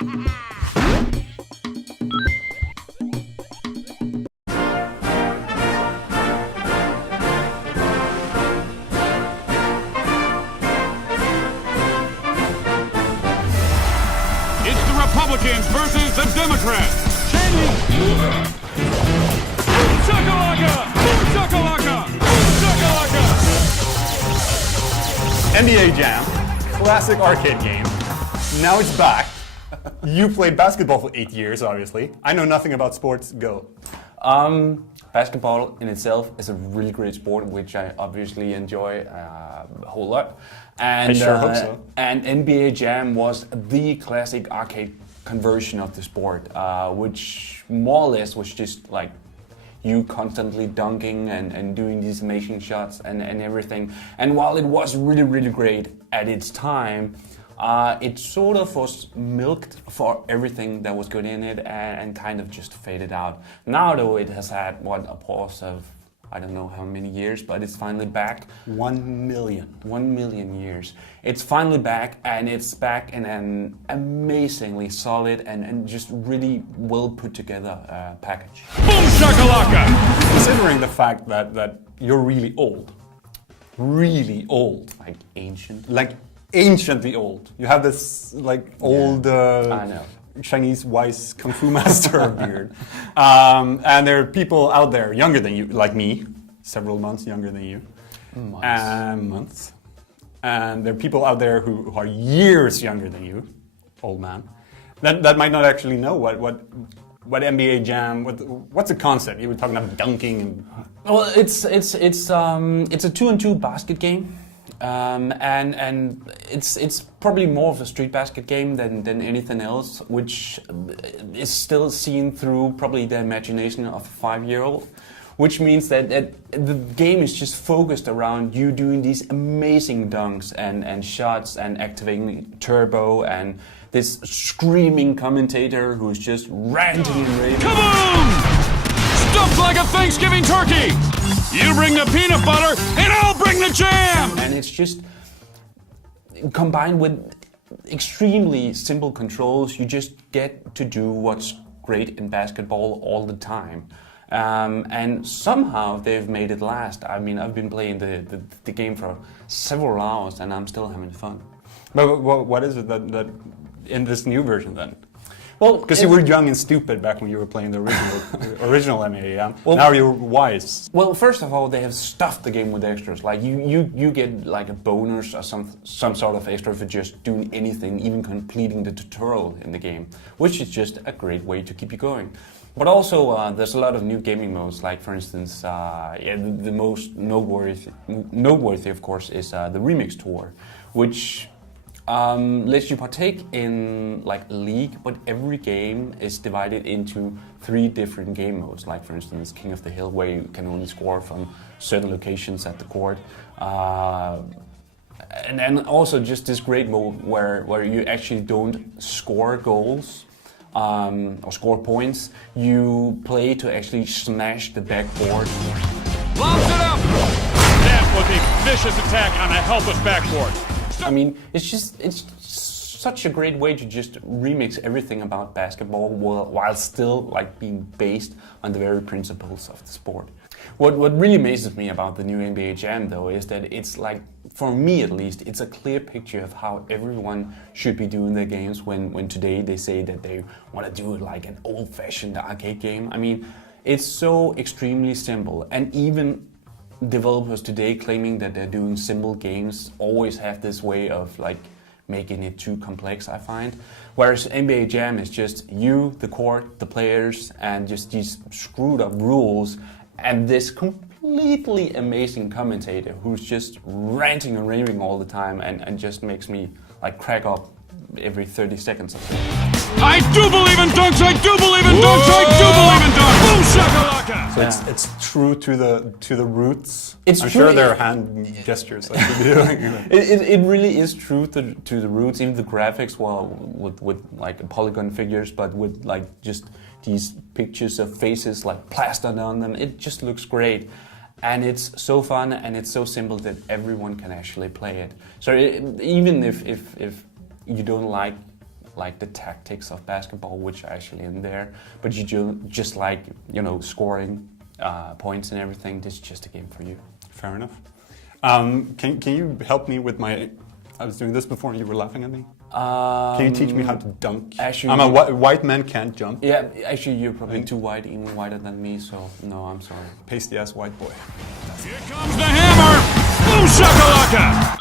It's the Republicans versus the Democrats. Boomchackalacka! Boomchackalacka! Boomchackalacka! NBA Jam, classic arcade game. Now it's back. You played basketball for 8 years, obviously. I know nothing about sports. Go. Basketball in itself is a really great sport, which I obviously enjoy a whole lot. And, I sure hope so. And NBA Jam was the classic arcade conversion of the sport, which more or less was just like you constantly dunking and doing these amazing shots and everything. And while it was really, really great at its time, it sort of was milked for everything that was good in it and kind of just faded out. Now though it has had, a pause of, I don't know how many years, but it's finally back. 1 million. 1 million years. It's finally back, and it's back in an amazingly solid and just really well put together package. Boomchackalacka! Considering the fact that you're really old. Really old. Like ancient. Like anciently old. You have this like old I know. Chinese wise kung fu master beard. And there are people out there younger than you, like me, several months younger than you. Months. And there are people out there who are years younger than you, old man, that might not actually know what NBA Jam, what's the concept? You were talking about dunking and... Well, it's a 2-on-2 basket game. And it's probably more of a street basket game than anything else, which is still seen through probably the imagination of a 5-year-old, which means that the game is just focused around you doing these amazing dunks and shots and activating turbo and this screaming commentator who's just ranting and raving. Kaboom! Stuffed like a Thanksgiving turkey! You bring the peanut butter, and I'll bring the jam! And it's just combined with extremely simple controls, you just get to do what's great in basketball all the time. And somehow they've made it last. I mean, I've been playing the game for several hours and I'm still having fun. But what is it that in this new version then? Well, because you were young and stupid back when you were playing the original MAM. Well, now you're wise. Well, first of all, they have stuffed the game with extras. Like you get like a bonus or some sort of extra for just doing anything, even completing the tutorial in the game, which is just a great way to keep you going. But also, there's a lot of new gaming modes. Like for instance, the most noteworthy, of course, is the Remix Tour, which lets you partake in like a league, but every game is divided into 3 different game modes. Like for instance, King of the Hill, where you can only score from certain locations at the court, and then also just this great mode where you actually don't score goals or score points. You play to actually smash the backboard. Lobs it up! That was a vicious attack on a helpless backboard. I mean, it's such a great way to just remix everything about basketball while still like being based on the very principles of the sport. What really amazes me about the new NBA Jam though is that it's like, for me at least, it's a clear picture of how everyone should be doing their games when today they say that they want to do it like an old-fashioned arcade game. I mean, it's so extremely simple, and even developers today claiming that they're doing simple games always have this way of like making it too complex, I find. Whereas NBA Jam is just you, the court, the players, and just these screwed up rules, and this completely amazing commentator who's just ranting and raving all the time and just makes me like crack up every 30 seconds of it. I do believe in dunks! I do believe in dunks! I do believe in dunks! Boomchackalacka! So it's true to the roots. It's I'm true, sure there are hand gestures that you're doing. It really is true to the roots, even the graphics, well, with like polygon figures, but with like just these pictures of faces like plastered on them. It just looks great. And it's so fun and it's so simple that everyone can actually play it. So even if you don't like like the tactics of basketball, which are actually in there. But just like, you know, scoring points and everything, this is just a game for you. Fair enough. Can you help me with my... I was doing this before and you were laughing at me. Can you teach me how to dunk? Actually, I'm a white man, can't jump. Yeah, actually you're probably too white, even whiter than me, so no, I'm sorry. Pasty ass white boy. Here comes the hammer! Boomchackalacka!